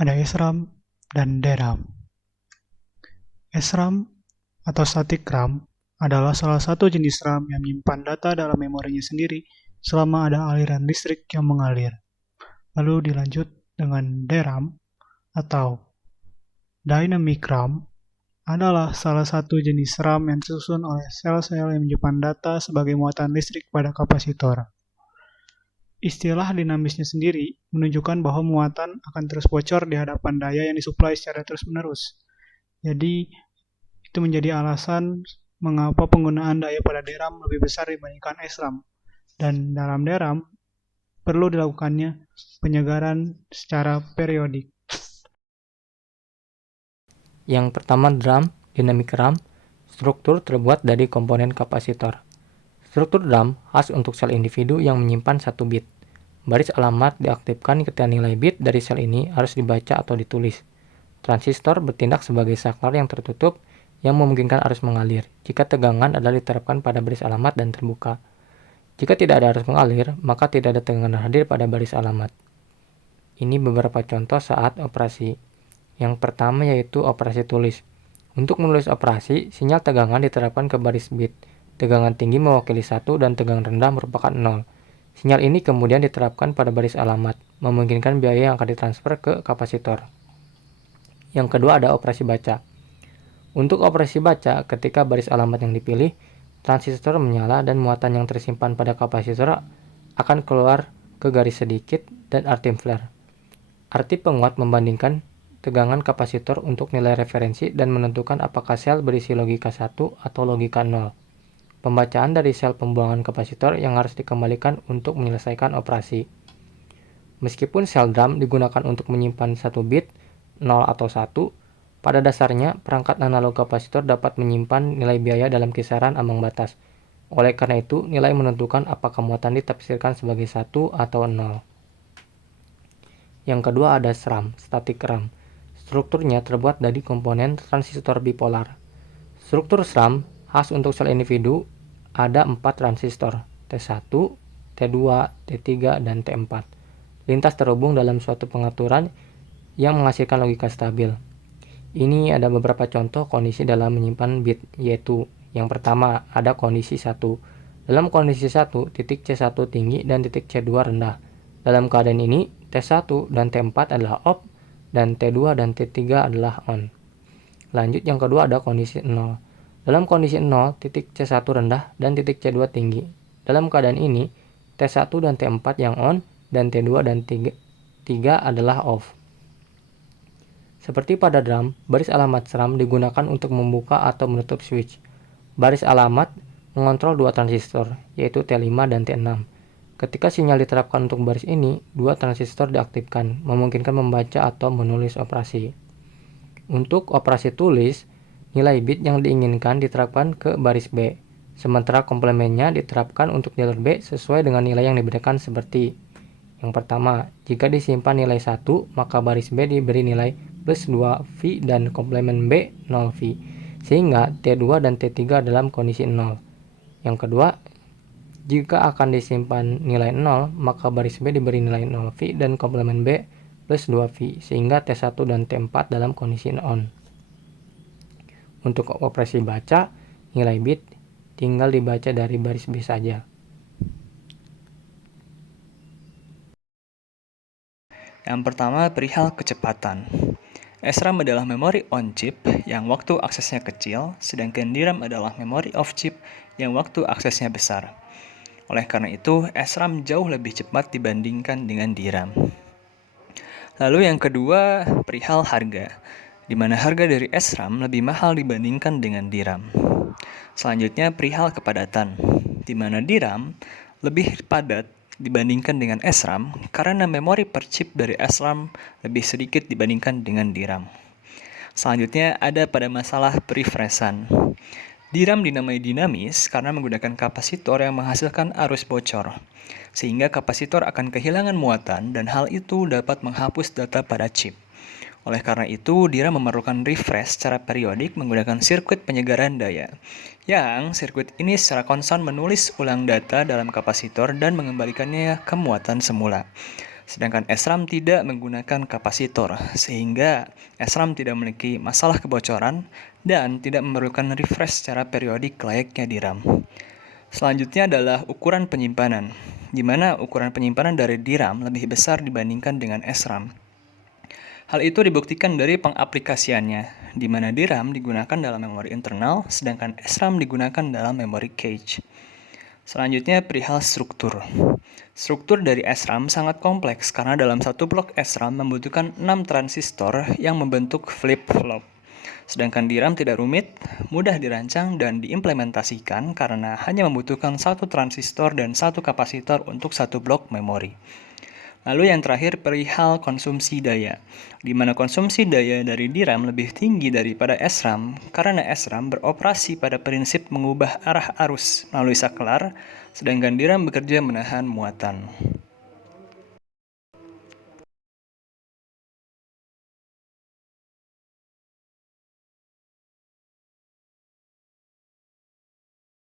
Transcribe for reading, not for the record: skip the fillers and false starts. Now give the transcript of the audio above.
ada SRAM dan DRAM. SRAM atau static RAM adalah salah satu jenis RAM yang menyimpan data dalam memorinya sendiri selama ada aliran listrik yang mengalir. Lalu dilanjut dengan DRAM atau Dynamic RAM adalah salah satu jenis RAM yang disusun oleh sel-sel yang menyimpan data sebagai muatan listrik pada kapasitor. Istilah dinamisnya sendiri menunjukkan bahwa muatan akan terus bocor di hadapan daya yang disuplai secara terus-menerus. Jadi, itu menjadi alasan mengapa penggunaan daya pada DRAM lebih besar dibandingkan SRAM. Dan dalam DRAM, perlu dilakukannya penyegaran secara periodik. Yang pertama DRAM, Dynamic RAM, struktur terbuat dari komponen kapasitor. Struktur DRAM khas untuk sel individu yang menyimpan 1 bit. Baris alamat diaktifkan ketika nilai bit dari sel ini harus dibaca atau ditulis. Transistor bertindak sebagai saklar yang tertutup yang memungkinkan arus mengalir jika tegangan adalah diterapkan pada baris alamat dan terbuka. Jika tidak ada arus mengalir, maka tidak ada tegangan hadir pada baris alamat. Ini beberapa contoh saat operasi. Yang pertama yaitu operasi tulis. Untuk menulis operasi, sinyal tegangan diterapkan ke baris bit. Tegangan tinggi mewakili 1 dan tegangan rendah merupakan 0. Sinyal ini kemudian diterapkan pada baris alamat, memungkinkan biaya yang akan ditransfer ke kapasitor. Yang kedua ada operasi baca. Untuk operasi baca, ketika baris alamat yang dipilih, transistor menyala dan muatan yang tersimpan pada kapasitor akan keluar ke garis sedikit dan arti flare. Arti penguat membandingkan tegangan kapasitor untuk nilai referensi dan menentukan apakah sel berisi logika 1 atau logika 0. Pembacaan dari sel pembuangan kapasitor yang harus dikembalikan untuk menyelesaikan operasi. Meskipun sel DRAM digunakan untuk menyimpan 1 bit, 0 atau 1, pada dasarnya perangkat analog kapasitor dapat menyimpan nilai biaya dalam kisaran ambang batas. Oleh karena itu, nilai menentukan apakah muatan ditafsirkan sebagai 1 atau 0. Yang kedua ada SRAM, static RAM. Strukturnya terbuat dari komponen transistor bipolar. Struktur SRAM khas untuk sel individu ada 4 transistor, T1, T2, T3, dan T4. Lintas terhubung dalam suatu pengaturan yang menghasilkan logika stabil. Ini ada beberapa contoh kondisi dalam menyimpan bit, yaitu yang pertama ada kondisi 1. Dalam kondisi 1, titik C1 tinggi dan titik C2 rendah. Dalam keadaan ini, T1 dan T4 adalah off dan T2 dan T3 adalah on. Lanjut yang kedua ada kondisi 0. Dalam kondisi 0, titik C1 rendah dan titik C2 tinggi. Dalam keadaan ini, T1 dan T4 yang on dan T2 dan T3 adalah off. Seperti pada DRAM, baris alamat SRAM digunakan untuk membuka atau menutup switch. Baris alamat mengontrol 2 transistor, yaitu T5 dan T6. Ketika sinyal diterapkan untuk baris ini, 2 transistor diaktifkan, memungkinkan membaca atau menulis operasi. Untuk operasi tulis, nilai bit yang diinginkan diterapkan ke baris B, sementara komplemennya diterapkan untuk jalur B sesuai dengan nilai yang diberikan seperti yang pertama, jika disimpan nilai 1, maka baris B diberi nilai plus 2V dan komplemen B 0V, sehingga T2 dan T3 dalam kondisi 0. Yang kedua, jika akan disimpan nilai 0, maka baris B diberi nilai 0V dan komplemen B plus 2V, sehingga T1 dan T4 dalam kondisi on. Untuk operasi baca, nilai bit tinggal dibaca dari baris B saja. Yang pertama, perihal kecepatan. SRAM adalah memori on-chip yang waktu aksesnya kecil, sedangkan DRAM adalah memori off-chip yang waktu aksesnya besar. Oleh karena itu, SRAM jauh lebih cepat dibandingkan dengan DRAM. Lalu yang kedua, perihal harga, di mana harga dari SRAM lebih mahal dibandingkan dengan DRAM. Selanjutnya, perihal kepadatan, di mana DRAM lebih padat dibandingkan dengan SRAM karena memori per chip dari SRAM lebih sedikit dibandingkan dengan DRAM. Selanjutnya ada pada masalah perifresan. DRAM dinamai dinamis karena menggunakan kapasitor yang menghasilkan arus bocor, sehingga kapasitor akan kehilangan muatan dan hal itu dapat menghapus data pada chip. Oleh karena itu, DRAM memerlukan refresh secara periodik menggunakan sirkuit penyegaran daya, yang sirkuit ini secara konstan menulis ulang data dalam kapasitor dan mengembalikannya ke muatan semula. Sedangkan SRAM tidak menggunakan kapasitor, sehingga SRAM tidak memiliki masalah kebocoran dan tidak memerlukan refresh secara periodik layaknya di RAM. Selanjutnya adalah ukuran penyimpanan, di mana ukuran penyimpanan dari DRAM lebih besar dibandingkan dengan SRAM. Hal itu dibuktikan dari pengaplikasiannya, di mana DRAM digunakan dalam memori internal, sedangkan SRAM digunakan dalam memori cache. Selanjutnya perihal struktur. Struktur dari SRAM sangat kompleks karena dalam satu blok SRAM membutuhkan 6 transistor yang membentuk flip-flop. Sedangkan DRAM tidak rumit, mudah dirancang dan diimplementasikan karena hanya membutuhkan satu transistor dan satu kapasitor untuk satu blok memori. Lalu yang terakhir perihal konsumsi daya, di mana konsumsi daya dari DRAM lebih tinggi daripada SRAM karena SRAM beroperasi pada prinsip mengubah arah arus melalui saklar, sedangkan DRAM bekerja menahan muatan.